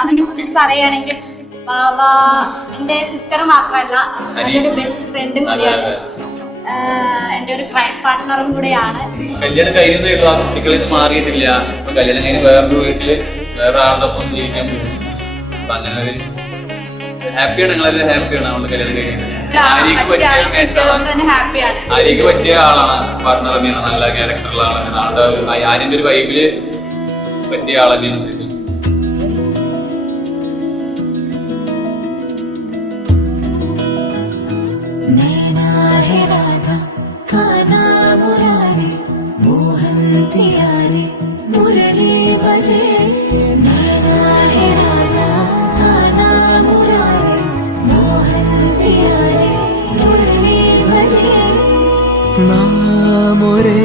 അതിനെ കുറിച്ച് പറയുകയാണെങ്കിൽ ബാബ എന്റെ സിസ്റ്റർ മാത്രമല്ല, എന്റെ ഒരു ബെസ്റ്റ് ഫ്രണ്ടും കൂടിയാണ്, എന്റെ ഒരു ക്രൈം പാർട്ട്ണറും കൂടെയാണ്. കല്യാണം കഴിഞ്ഞിട്ട് ആ കുട്ടികളിൽ നിന്ന് മാറിയിട്ടില്ല. ഇപ്പൊ കല്യാണം കഴിഞ്ഞ് വേറൊരു വീട്ടില് വേറെ ആളുടെ ഒപ്പം ജീവിക്കാൻ പോകും. അപ്പൊ അങ്ങനെ ഒരു ഹാപ്പിയാണ്, ഞങ്ങളെല്ലാം ഹാപ്പിയാണ്. നമ്മള് കല്യാണം കഴിഞ്ഞത് ആര്യക്ക് പറ്റിയ ആളാണ്, പാർട്ട്ണർ തന്നെയാണ്, നല്ല ക്യാരക്ടറുള്ള ആളാണ്. ആളുടെ ആര്യന്റെ ഒരു വൈബില് പറ്റിയ ആൾ തന്നെയാണ്. मुरली बजे नैना है राधा काना मुरारे मोहन प्यारे मुरली बजे നാമൊരേ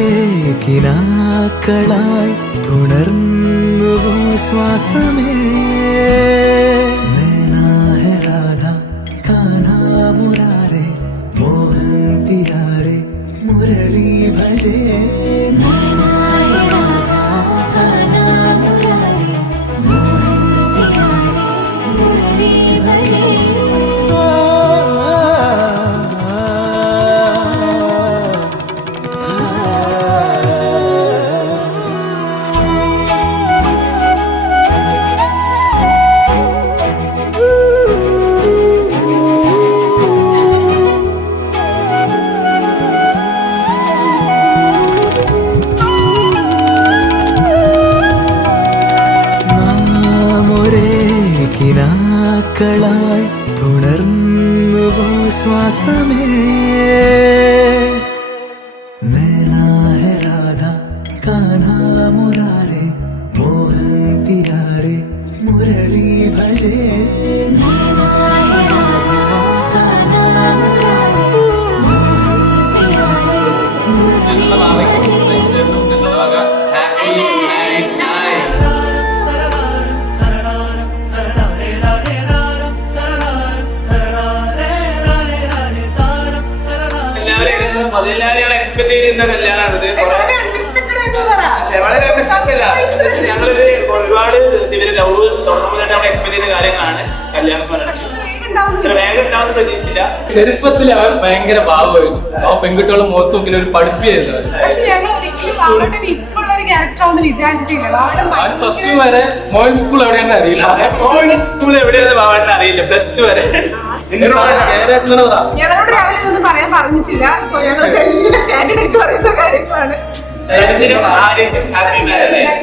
കിനാക്കളായി തുണർന്നുവോ ശ്വാസമേ നൈനാ ഹെ രാധ കാനാ മുരാരെ മോഹൻ പ്യാരെ മുരളി ഭജേ നൈനാ ഹെ രാധ കാനാ മുരാരെ മോഹൻ പ്യാരെ മുരളി ഭജേ കിനാക്കളായി തുണർന്നുവോ ശ്വാസമേ നൈനാ ഹെ രാധ കാനാ മുരാരെ മോഹൻ പ്യാരെ മുരളി ഭജേ നൈനാ ഹെ രാധ കാനാ മുരാരെ മോഹൻ പ്യാരെ മുരളി ഭജേ എല്ലാവരും എക്സ്പെക്ട് ചെയ്യുന്ന കല്യാണമാണിത്. വളരെ ഞങ്ങളിത് ഒരുപാട് ഇവര് ലവ് തുടങ്ങുമ്പോൾ തന്നെ നമ്മൾ എക്സ്പെക്ട് ചെയ്യുന്ന കാര്യങ്ങളാണ് കല്യാണം പറയുന്നത്. വേഗം ഉണ്ടാവുന്ന പ്രതീക്ഷിച്ചില്ല. ചെറുപ്പത്തിൽ അവൻ ഭയങ്കര ഭാവമായിരുന്നു. ആ പെൺകുട്ടികളുടെ മുഖത്ത് നോക്കി ഒരു പഠിപ്പിയായിരുന്നു. പ്ലസ് ടു വരെ മോൻ സ്കൂൾ എവിടെയാണെന്ന് അറിയില്ല. മോൻ സ്കൂൾ എവിടെയാണെന്ന് ഭാവത്തിന് അറിയില്ല. പ്ലസ് ടു വരെ ഞങ്ങളോട് രാവിലെ ഒന്നും പറയാൻ പറഞ്ഞിട്ടില്ല. സോ ഞങ്ങൾക്ക് എല്ലാ കാൻഡിഡേറ്റ് പറയുന്ന കാര്യങ്ങളാണ്. Happy marriage.